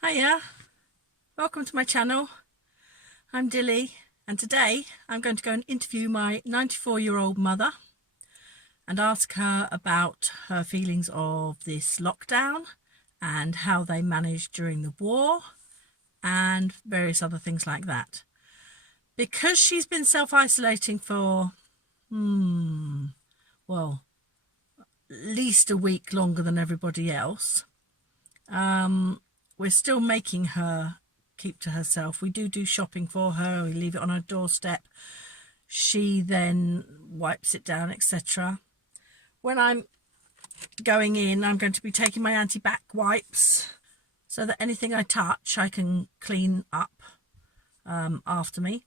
Hiya, welcome to my channel. I'm Dilly, and today I'm going to go and interview my 94-year-old mother and ask her about her feelings of this lockdown and how they managed during the war and various other things like that. Because she's been self-isolating for, well, at least a week longer than everybody else, we're still making her keep to herself. We do shopping for her. We leave it on her doorstep. She then wipes it down, etc. When I'm going in, I'm going to be taking my anti-bac wipes so that anything I touch I can clean up after me.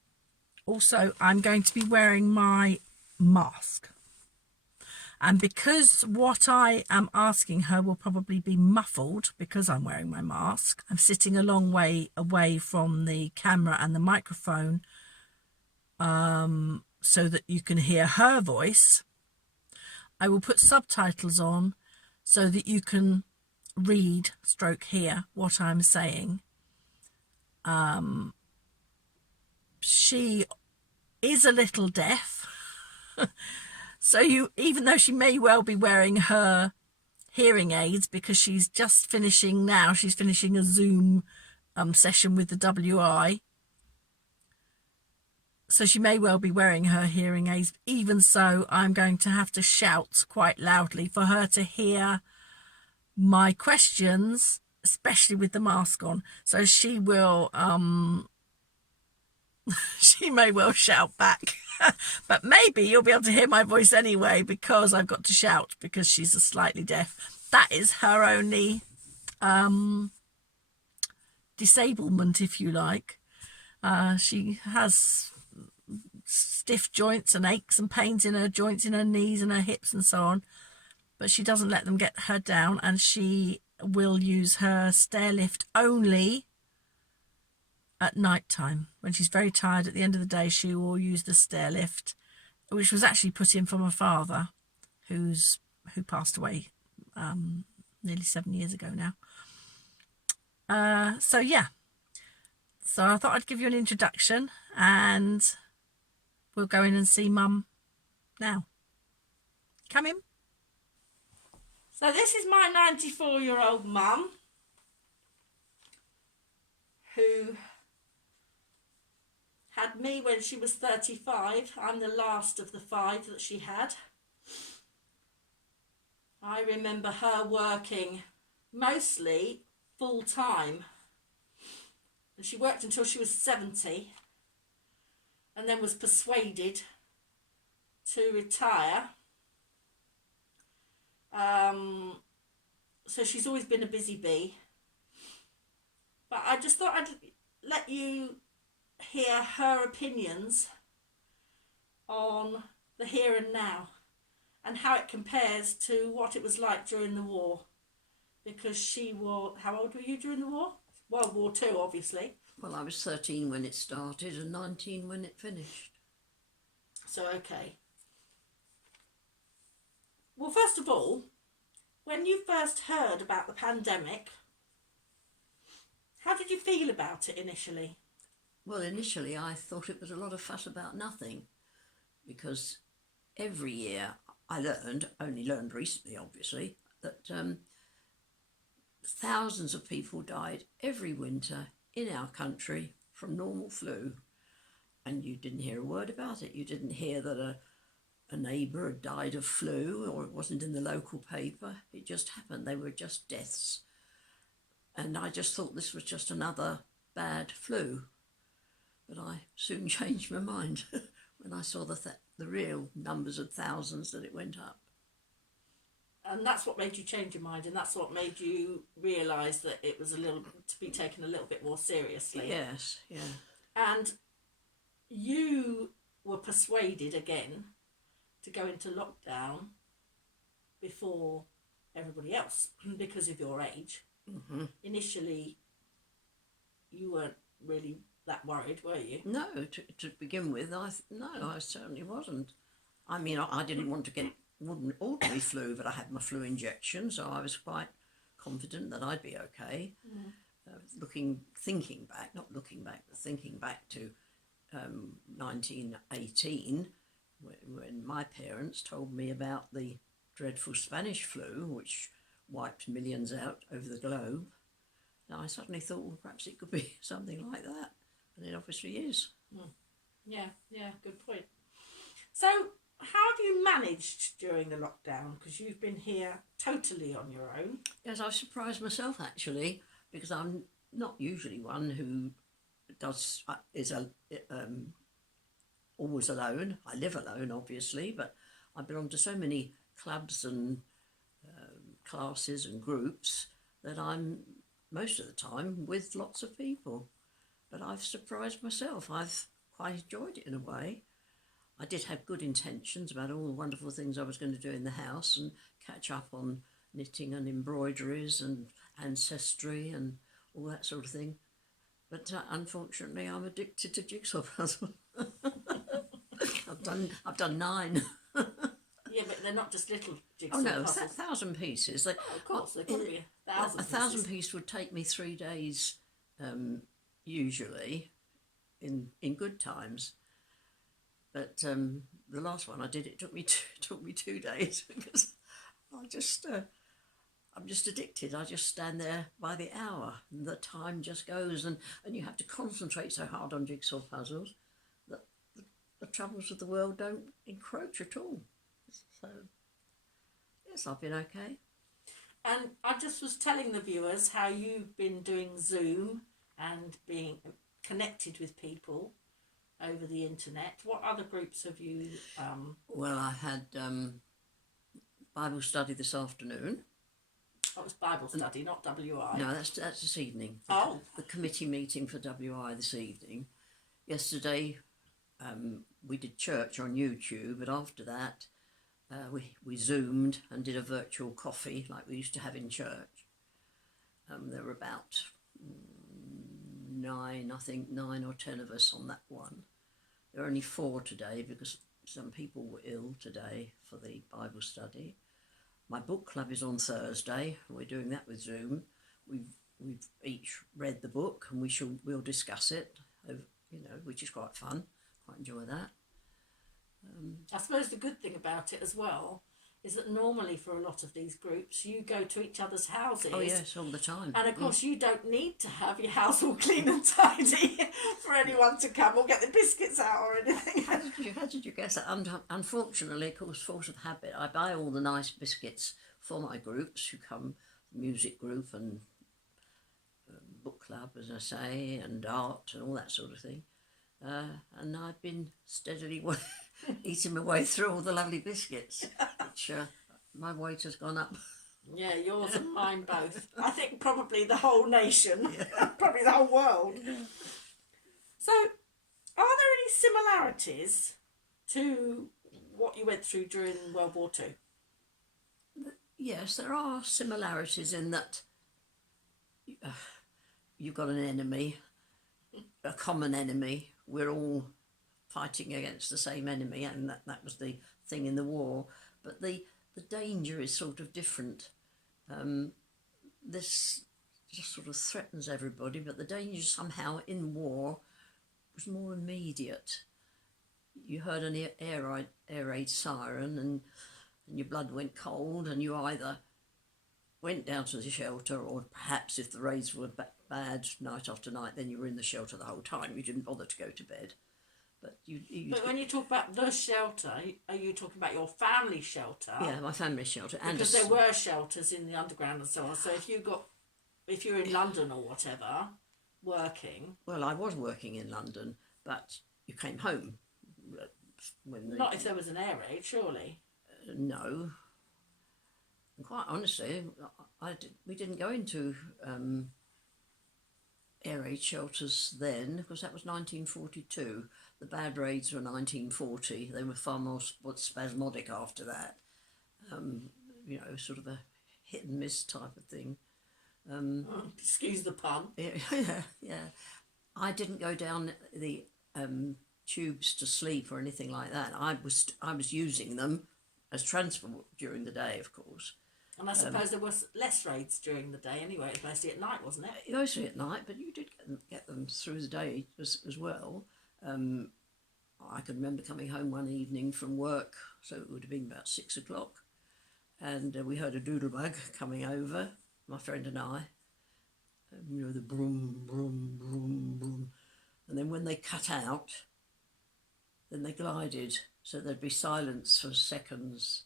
Also, I'm going to be wearing my mask. And because what I am asking her will probably be muffled because I'm wearing my mask, I'm sitting a long way away from the camera and the microphone so that you can hear her voice. I will put subtitles on so that you can read / hear what I'm saying. She is a little deaf. So even though she may well be wearing her hearing aids because she's just finishing now, she's finishing a Zoom session with the WI. So she may well be wearing her hearing aids. Even so, I'm going to have to shout quite loudly for her to hear my questions, especially with the mask on. So she will, she may well shout back. But maybe you'll be able to hear my voice anyway because I've got to shout because she's slightly deaf. That is her only disablement, if you like. She has stiff joints and aches and pains in her joints, in her knees and her hips and so on. But she doesn't let them get her down, and she will use her stair lift only at night time. When she's very tired at the end of the day, she will use the stair lift, which was actually put in from her father, who passed away nearly 7 years ago now. So yeah, so I thought I'd give you an introduction, and we'll go in and see Mum now. Come in. So this is my 94-year-old mum, who had me when she was 35. I'm the last of the 5 that she had. I remember her working mostly full time, and she worked until she was 70 and then was persuaded to retire. So she's always been a busy bee, but I just thought I'd let you hear her opinions on the here and now and how it compares to what it was like during the war, because she was, how old were you during the war? World War II, obviously. Well, I was 13 when it started and 19 when it finished. So okay, well, first of all, when you first heard about the pandemic, how did you feel about it initially? Well, initially I thought it was a lot of fuss about nothing, because every year I only learned recently obviously, that thousands of people died every winter in our country from normal flu, and you didn't hear a word about it. You didn't hear that a neighbour had died of flu, or it wasn't in the local paper. It just happened. They were just deaths. And I just thought this was just another bad flu. But I soon changed my mind when I saw the real numbers of thousands that it went up. And that's what made you change your mind, and that's what made you realise that it was to be taken a little bit more seriously. Yes, yeah. And you were persuaded again to go into lockdown before everybody else because of your age. Mm-hmm. Initially, you weren't really that worried, were you? No, to begin with, I certainly wasn't. I mean, I didn't want to get ordinary flu, but I had my flu injection, so I was quite confident that I'd be okay. thinking back, not looking back, but thinking back to 1918, when my parents told me about the dreadful Spanish flu, which wiped millions out over the globe. And I suddenly thought, well, perhaps it could be something like that, and it obviously is. Yeah, good point. So, how have you managed during the lockdown? Because you've been here totally on your own. Yes, I've surprised myself actually, because I'm not usually one who is always alone. I live alone, obviously, but I belong to so many clubs and classes and groups that I'm most of the time with lots of people. But I've surprised myself. I've quite enjoyed it in a way. I did have good intentions about all the wonderful things I was going to do in the house and catch up on knitting and embroideries and ancestry and all that sort of thing. But unfortunately, I'm addicted to jigsaw puzzles. I've done 9. Yeah, but they're not just little jigsaw Oh no, puzzles. 1,000 pieces. Of course, there could be 1,000 A 1,000 pieces. piece would take me 3 days, usually, in good times. But the last one I did, it took me 2 days because I'm just addicted. I just stand there by the hour, and the time just goes, and you have to concentrate so hard on jigsaw puzzles that the troubles of the world don't encroach at all. So, yes, I've been okay. And I just was telling the viewers how you've been doing Zoom and being connected with people over the internet. What other groups have you... Well, I had Bible study this afternoon. That was Bible study, not WI. No, that's this evening. The committee meeting for WI this evening. Yesterday, we did church on YouTube, but after that, we Zoomed and did a virtual coffee like we used to have in church. There were about 9 or 10 of us on that one. There are only 4 today because some people were ill today for the Bible study. My book club is on Thursday. We're doing that with Zoom. We've each read the book and we'll discuss it, which is quite fun. Quite enjoy that. I suppose the good thing about it as well is that normally for a lot of these groups you go to each other's houses. Oh yes, all the time. And of course you don't need to have your house all clean and tidy for anyone to come or get the biscuits out or anything. How did you guess that? Unfortunately, of course, force of habit, I buy all the nice biscuits for my groups who come, music group and book club, as I say, and art and all that sort of thing. And I've been steadily eating my way through all the lovely biscuits, which my weight has gone up. Yeah, yours and mine both. I think probably the whole nation, probably the whole world. So, are there any similarities to what you went through during World War II? Yes, there are similarities in that you've got an enemy, a common enemy. We're all fighting against the same enemy, and that was the thing in the war. But the danger is sort of different. This just sort of threatens everybody, but the danger somehow in war was more immediate. You heard an air raid siren and your blood went cold, and you either went down to the shelter, or perhaps if the raids were bad night after night, then you were in the shelter the whole time. You didn't bother to go to bed. But But when you talk about the shelter, are you talking about your family shelter? Yeah, my family shelter. Because there were shelters in the underground and so on. So if you're in London or whatever, working... Well, I was working in London, but you came home. Not if there was an air raid, surely. No. And quite honestly, we didn't go into air raid shelters then, because that was 1942. The bad raids were 1940. They were far more spasmodic after that. Sort of a hit and miss type of thing. Excuse the pun. Yeah. I didn't go down the tubes to sleep or anything like that. I was using them as transport during the day, of course. And I suppose there was less raids during the day anyway. It was mostly at night, wasn't it? Mostly at night, but you did get them through the day as well. I can remember coming home one evening from work, so it would have been about 6 o'clock, and we heard a doodlebug coming over, my friend and I. You know, the broom, broom, broom, broom. And then when they cut out, then they glided, so there'd be silence for seconds,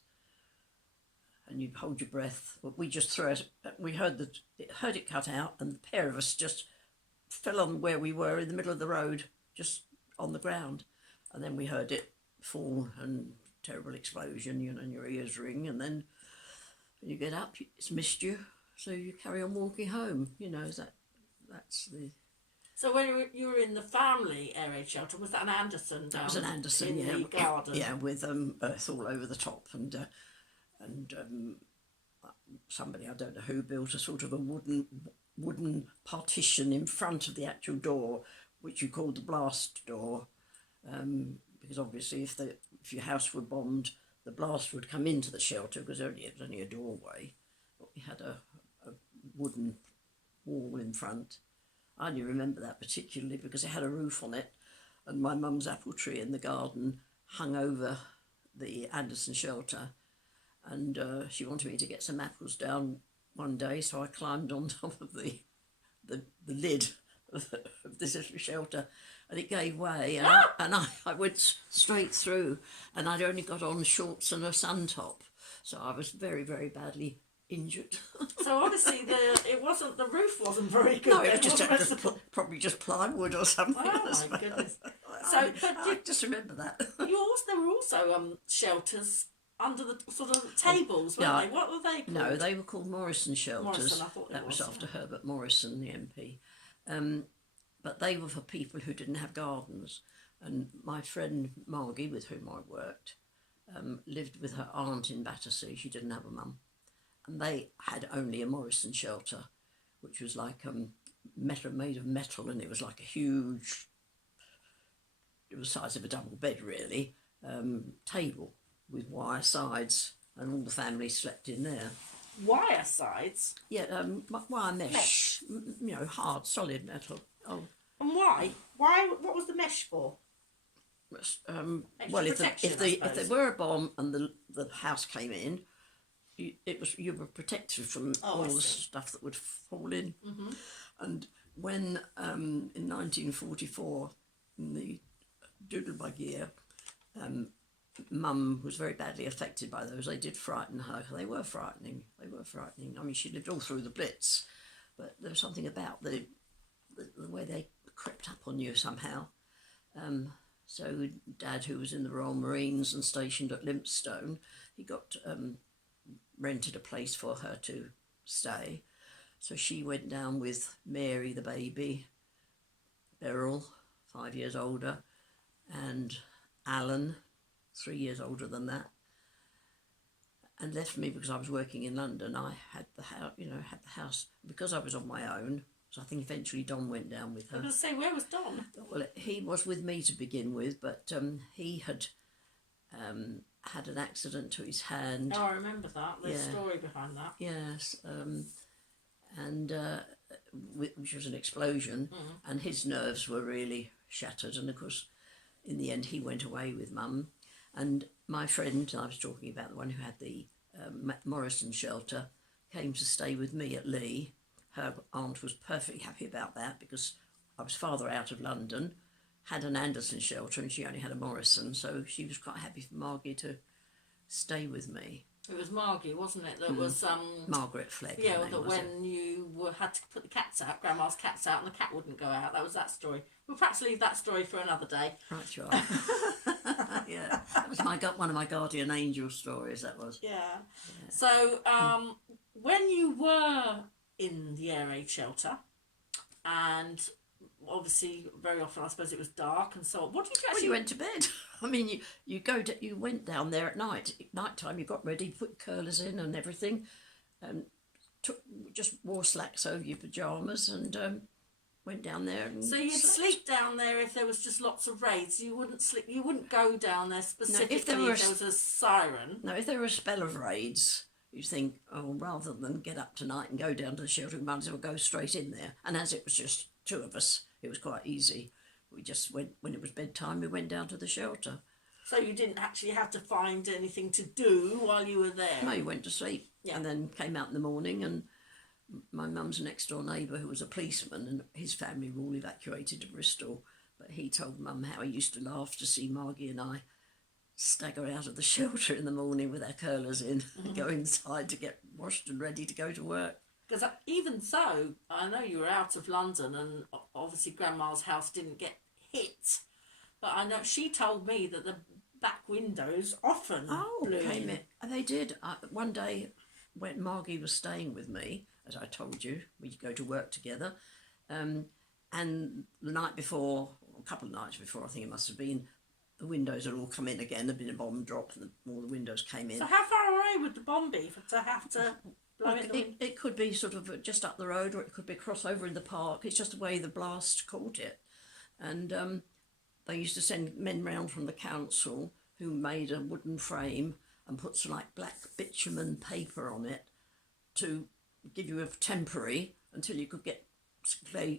and you'd hold your breath. But we just threw it. We heard it cut out, and the pair of us just fell on where we were in the middle of the road, just on the ground. And then we heard it fall, and terrible explosion, you know, and your ears ring. And then when you get up, it's missed you, so you carry on walking home. You know, that's the. So when you were in the family air raid shelter, was that an Anderson? That was an Anderson, in yeah, the garden. Yeah, with earth all over the top, and somebody, I don't know who, built a sort of a wooden partition in front of the actual door, which you called the blast door, because obviously if your house were bombed, the blast would come into the shelter because it was only a doorway. But we had a wooden wall in front. I only remember that particularly because it had a roof on it, and my mum's apple tree in the garden hung over the Anderson shelter, and she wanted me to get some apples down one day, so I climbed on top of the lid of this little shelter, and it gave way, and I went straight through, and I'd only got on shorts and a sun top, so I was very, very badly injured. So obviously the roof wasn't very good. No, it was probably just plywood or something. Oh my goodness! So, I just remember that. There were also shelters under the sort of tables, weren't they? What were they called? No, they were called Morrison shelters. Morrison, I thought that was after Herbert Morrison, the MP. But they were for people who didn't have gardens. And my friend Margie, with whom I worked, lived with her aunt in Battersea. She didn't have a mum. And they had only a Morrison shelter, which was like metal, made of metal, and it was like a huge, it was the size of a double bed really, table with wire sides, and all the family slept in there. Wire sides? Yeah, wire mesh. You know, hard, solid metal. Oh. And why? Why? What was the mesh for? Well, if there were a bomb and the house came in, you were protected from all the stuff that would fall in. Mm-hmm. And when in 1944, in the doodlebug year, Mum was very badly affected by those. They did frighten her. They were frightening. I mean, she lived all through the Blitz, but there was something about the way they crept up on you somehow. So Dad, who was in the Royal Marines and stationed at Limpstone, he got rented a place for her to stay. So she went down with Mary, the baby, Beryl, 5 years older, and Alan, 3 years older than that, and left me because I was working in London. I had the house, because I was on my own. So I think eventually Don went down with her. I was going to say, where was Don? Well, he was with me to begin with, but he had had an accident to his hand. Oh, I remember that. There's a story behind that. Yes, which was an explosion, and his nerves were really shattered. And of course, in the end, he went away with Mum. And my friend, I was talking about, the one who had the Morrison shelter, came to stay with me at Lee. Her aunt was perfectly happy about that because I was farther out of London, had an Anderson shelter, and she only had a Morrison, so she was quite happy for Margie to stay with me. It was Margie, wasn't it? That was Margaret Fleck. Yeah, that when you had to put the cats out, Grandma's cats out, and the cat wouldn't go out. That was that story. We'll perhaps leave that story for another day. Right, you are. Yeah, that was one of my guardian angel stories. That was. Yeah. So when you were in the air raid shelter, and obviously very often I suppose it was dark and so on, what did you actually... Well, you went to bed. I mean, you went down there at night. At night time, you got ready, put curlers in and everything, and just wore slacks over your pyjamas and went down there. And so you'd slept. sleep down there if there was just lots of raids. You wouldn't sleep. You wouldn't go down there specifically if there was a siren. No, if there were a spell of raids, You think, oh, rather than get up tonight and go down to the shelter, we might as well go straight in there. And as it was just two of us, it was quite easy. We just went, when it was bedtime, we went down to the shelter. So you didn't actually have to find anything to do while you were there? No, you went to sleep, Yeah. and then came out in the morning, and my mum's next door neighbour, who was a policeman, and his family were all evacuated to Bristol, but he told Mum how he used to laugh to see Margie and I stagger out of the shelter in the morning with our curlers in, and go inside to get washed and ready to go to work. Because even so, I know you were out of London, and obviously Grandma's house didn't get hit, but I know she told me that the back windows often blew in. And they did. One day when Margie was staying with me, as I told you, we'd go to work together, and the night before, or a couple of nights before, I think it must have been, the windows had all come in again. There'd been a bomb drop, and all the windows came in. So how far away would the bomb be to have to blow in the window? It could be sort of just up the road, or it could be a crossover in the park. It's just the way the blast caught it. And they used to send men round from the council who made a wooden frame and put some like black bitumen paper on it to give you a temporary until you could get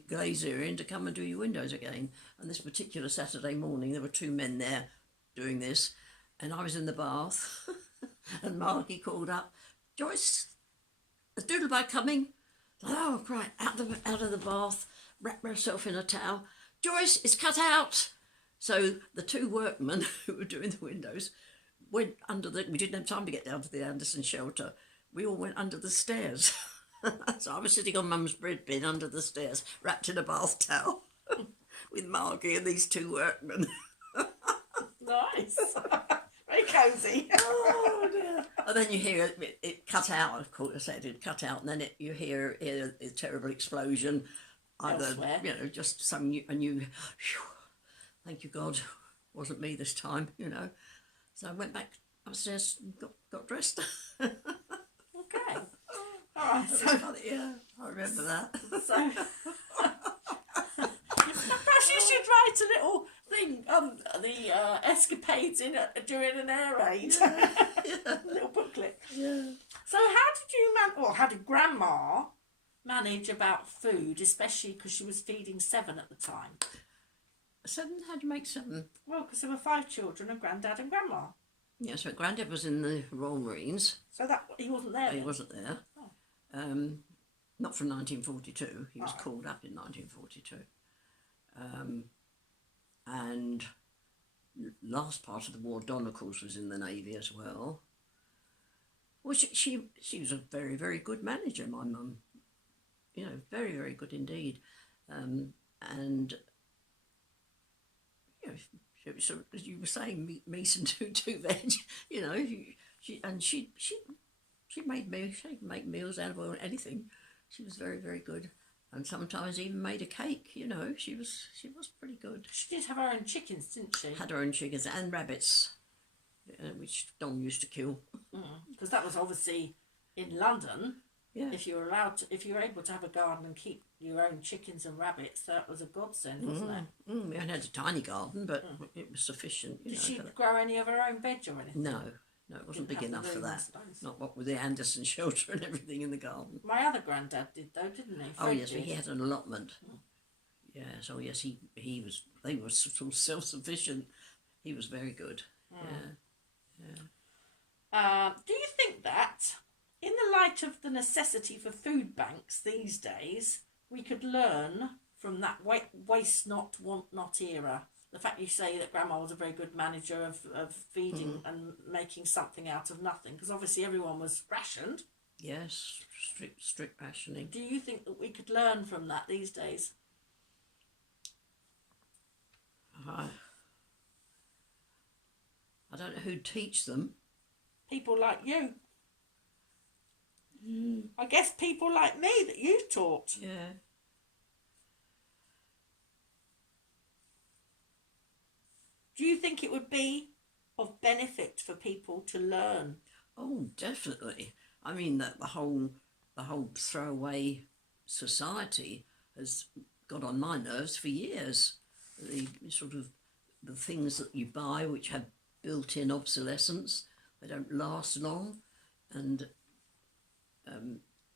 glazier in to come and do your windows again. And this particular Saturday morning, there were two men there doing this, and I was in the bath, and Margie called up, "Joyce, is Doodlebug coming?" Oh, right, out of the bath, wrapped myself in a towel. "Joyce, it's cut out." So the two workmen who were doing the windows went under we didn't have time to get down to the Anderson shelter. We all went under the stairs. So I was sitting on Mum's bread bin under the stairs, wrapped in a bath towel, with Margie and these two workmen. Nice. Very cosy. Oh dear. And then you hear it cut out, of course. I said it cut out, and then you hear a terrible explosion. Elsewhere. Either, just some new, phew, thank you God, wasn't me this time, So I went back upstairs and got dressed. Okay. All right. So, yeah, I remember that. so perhaps you should write a little thing on the escapades during an air raid. A little booklet. Yeah. So how did Grandma manage about food, especially because she was feeding 7 at the time? 7? How'd you make 7? Well, because there were 5 children, and Grandad and Grandma. Yeah, so Grandad was in the Royal Marines. So that he wasn't there. He then? wasn't there. Oh. Not from 1942. He was Right. called up in 1942. And last part of the war, Don, of course, was in the Navy as well. Well, she was a very, very good manager, my mum. Very, very good indeed. And so as you were saying, meat and two veg. She made meals. She could make meals out of anything. She was very, very good, and sometimes even made a cake. She was pretty good. She did have her own chickens, didn't she? Had her own chickens and rabbits, which Don used to kill. Because that was obviously in London. Yeah. If you were able to have a garden and keep your own chickens and rabbits, that was a godsend, wasn't it? We only had a tiny garden, but it was sufficient. Did she grow any of her own veg or anything? No, it wasn't big enough for that. Not what with the Anderson shelter and everything in the garden. My other granddad did though, didn't he? Oh Fred yes, did. he had an allotment. Yes, oh yes, he was. They were sort of self-sufficient. He was very good. Do you think that, in the light of the necessity for food banks these days, we could learn from that waste not, want not era? The fact you say that Grandma was a very good manager of feeding and making something out of nothing, because obviously everyone was rationed. Yes, strict rationing. Do you think that we could learn from that these days? I don't know who'd teach them. People like you. I guess people like me that you taught. Yeah. Do you think it would be of benefit for people to learn? Oh, definitely. I mean that the whole throwaway society has got on my nerves for years. The sort of the things that you buy which have built-in obsolescence, they don't last long, and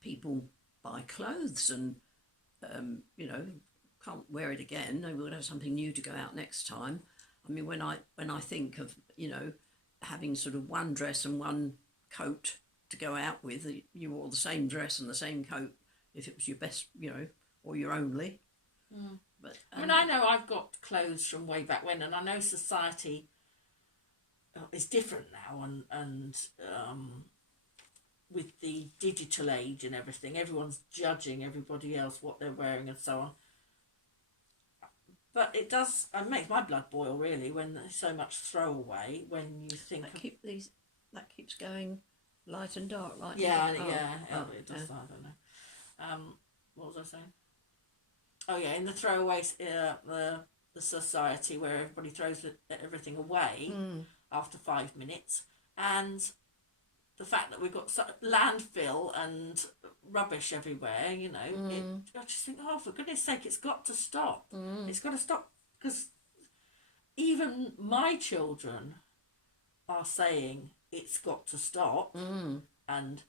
people buy clothes and, you know, can't wear it again. They will have something new to go out next time. I mean, when I think of, you know, having sort of one dress and one coat to go out with, you wore the same dress and the same coat if it was your best, you know, or your only. But I mean, I know I've got clothes from way back when, and I know society is different now, and with the digital age and everything, everyone's judging everybody else what they're wearing and so on. But it makes my blood boil really when there's so much throwaway. When you think that keeps going light and dark, light and yeah, dark. it does. I don't know. What was I saying? Oh yeah, in the throwaways, the society where everybody throws everything away after 5 minutes, and the fact that we've got landfill and rubbish everywhere, you know, I just think, oh, for goodness sake, it's got to stop. It's got to stop, because even my children are saying it's got to stop, and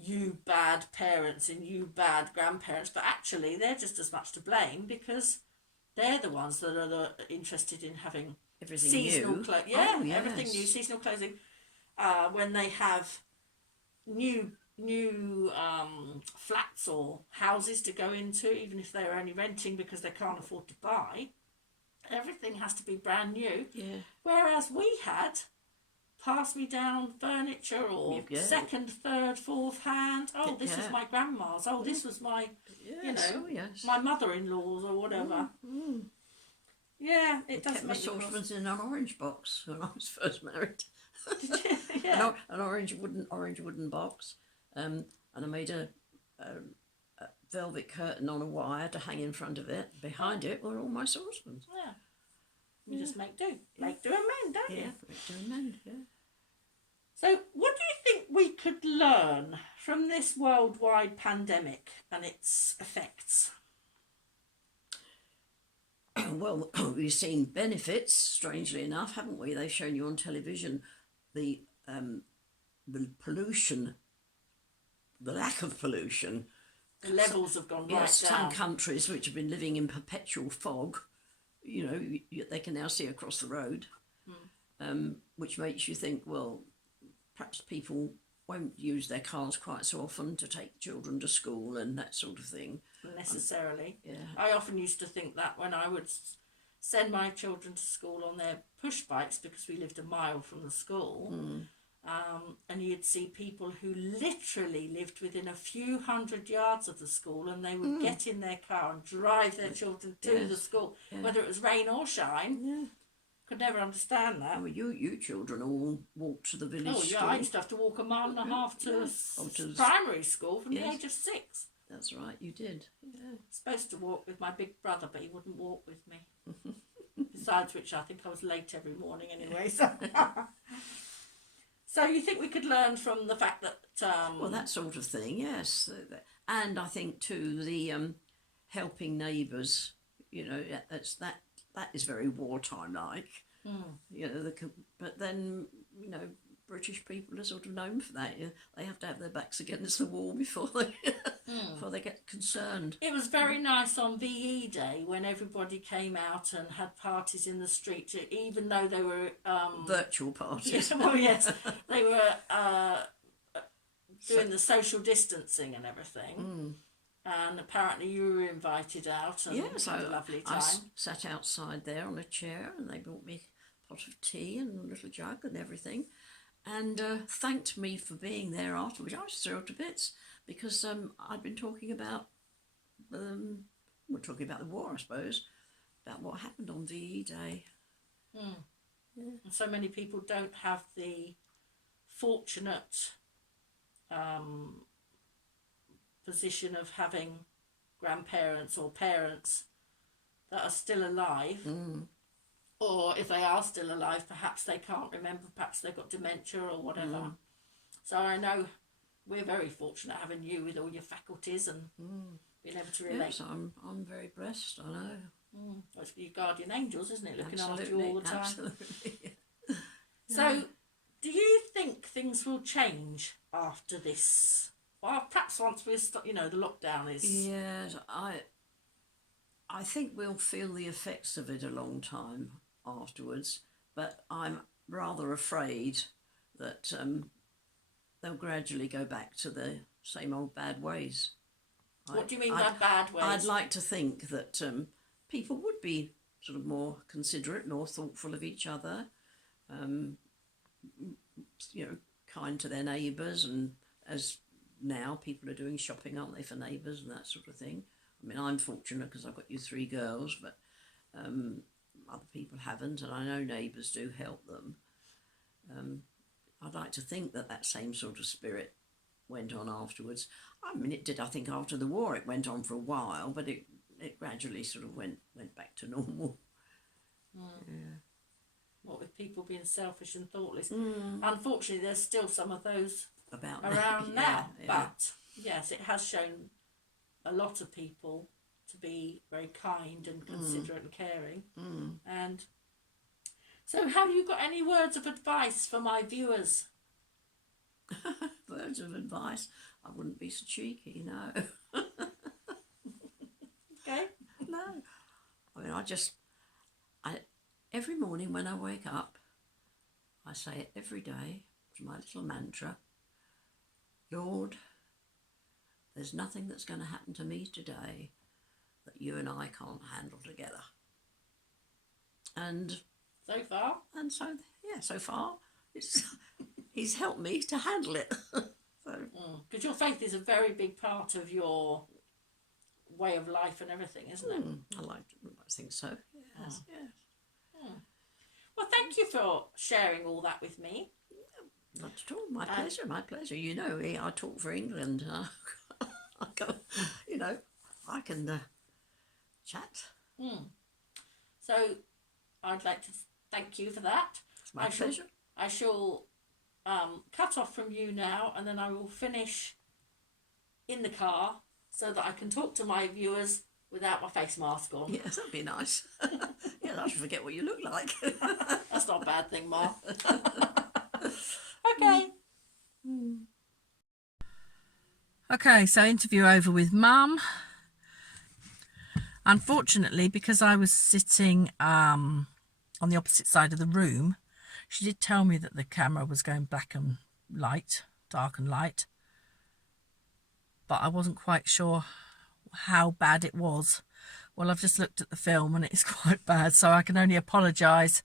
you bad parents and you bad grandparents, but actually they're just as much to blame, because they're the ones that are interested in having Everything seasonal new. clothes. Everything new, Yes. seasonal clothing. When they have new flats or houses to go into, even if they're only renting because they can't afford to buy, everything has to be brand new. Yeah. Whereas we had pass me down furniture, or second, third, fourth hand. Oh, this was my grandma's. Oh, this was my, you know, my mother-in-law's or whatever. Yeah, it does kept my make me cross. saucepans in an orange box when I was first married. Did you? Yeah. An orange wooden box, and I made a velvet curtain on a wire to hang in front of it. Behind it were all my saucepans. Yeah. You just make do. Make do and mend, don't you? Make do and mend, yeah. So, what do you think we could learn from this worldwide pandemic and its effects? Well, we've seen benefits, strangely enough, haven't we? They've shown you on television the pollution, the lack of pollution. The levels have gone right down. Some countries which have been living in perpetual fog, you know, they can now see across the road, which makes you think, well, perhaps people won't use their cars quite so often to take children to school and that sort of thing. Necessarily. Yeah. I often used to think that when I would send my children to school on their push bikes, because we lived a mile from the school, and you'd see people who literally lived within a few hundred yards of the school, and they would get in their car and drive their children to the school, whether it was rain or shine. Yeah. Could never understand that. Well, you children all walked to the village Oh yeah, school. I used to have to walk a mile and a half to to primary school from the age of 6. That's right, you did. Yeah. Supposed to walk with my big brother, but he wouldn't walk with me. Besides which, I think I was late every morning anyway. So, so you think we could learn from the fact that... well, that sort of thing, yes. And I think too, the helping neighbours, you know, that is very wartime-like. You know, but then, you know, British people are sort of known for that. They have to have their backs against the wall before they get concerned. It was very nice on VE Day when everybody came out and had parties in the street, even though they were... virtual parties. Well, yes, they were doing the social distancing and everything. And apparently you were invited out and had a lovely time. I sat outside there on a chair, and they brought me a pot of tea and a little jug and everything, and thanked me for being there afterwards. I was thrilled to bits, because I'd been talking about, we're talking about the war, I suppose, about what happened on VE Day. And so many people don't have the fortunate position of having grandparents or parents that are still alive, or if they are still alive, perhaps they can't remember, perhaps they've got dementia or whatever. So I know we're very fortunate having you with all your faculties and being able to relate. Yes, I'm very blessed, I know. Well, it's your guardian angels, isn't it, looking Absolutely, after you all the time? Absolutely. So do you think things will change after this Well, perhaps once we're, you know, the lockdown is... Yes, I think we'll feel the effects of it a long time afterwards, but I'm rather afraid that they'll gradually go back to the same old bad ways. What do you mean by bad ways? I'd like to think that people would be sort of more considerate, more thoughtful of each other, you know, kind to their neighbours, and as now people are doing shopping, aren't they, for neighbours and that sort of thing. I mean, I'm fortunate because I've got you 3 girls, but other people haven't, and I know neighbours do help them. I'd like to think that that same sort of spirit went on afterwards. I mean, it did, I think, after the war. It went on for a while, but it gradually sort of went back to normal. Yeah. What with people being selfish and thoughtless. Unfortunately, there's still some of those about around now. Yeah. But yes, it has shown a lot of people to be very kind and considerate and caring. And so, have you got any words of advice for my viewers? Words of advice? I wouldn't be so cheeky, no. Okay. No. I mean, every morning when I wake up, I say it every day. It's my little mantra. Lord, there's nothing that's going to happen to me today that you and I can't handle together. And so far, so far, he's helped me to handle it. Because your faith is a very big part of your way of life and everything, isn't it? I think so. Yes. Well, thank you for sharing all that with me. Not at all. My pleasure. My pleasure. You know, I talk for England. I go, you know, I can chat. So, I'd like to thank you for that. It's my pleasure. I shall cut off from you now, and then I will finish in the car so that I can talk to my viewers without my face mask on. Yes, that'd be nice. Yeah, I should forget what you look like. That's not a bad thing, Ma. Okay. Okay, so interview over with Mum. Unfortunately, because I was sitting on the opposite side of the room, she did tell me that the camera was going black and light, dark and light. But I wasn't quite sure how bad it was. Well, I've just looked at the film and it's quite bad, so I can only apologise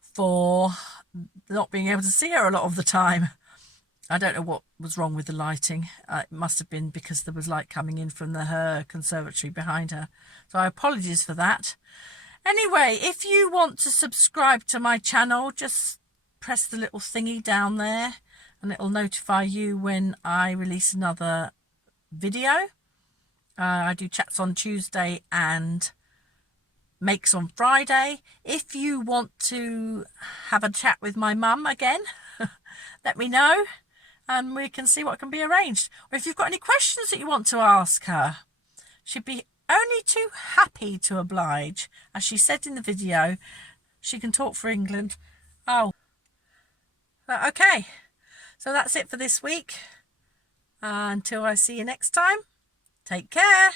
for not being able to see her a lot of the time. I don't know what was wrong with the lighting. It must have been because there was light coming in from her conservatory behind her. So I apologise for that. Anyway, if you want to subscribe to my channel, just press the little thingy down there and it'll notify you when I release another video. I do chats on Tuesday and makes on Friday. If you want to have a chat with my mum again, let me know and we can see what can be arranged. Or if you've got any questions that you want to ask her, she'd be only too happy to oblige. As she said in the video, she can talk for England. Okay, so that's it for this week. Until I see you next time, take care.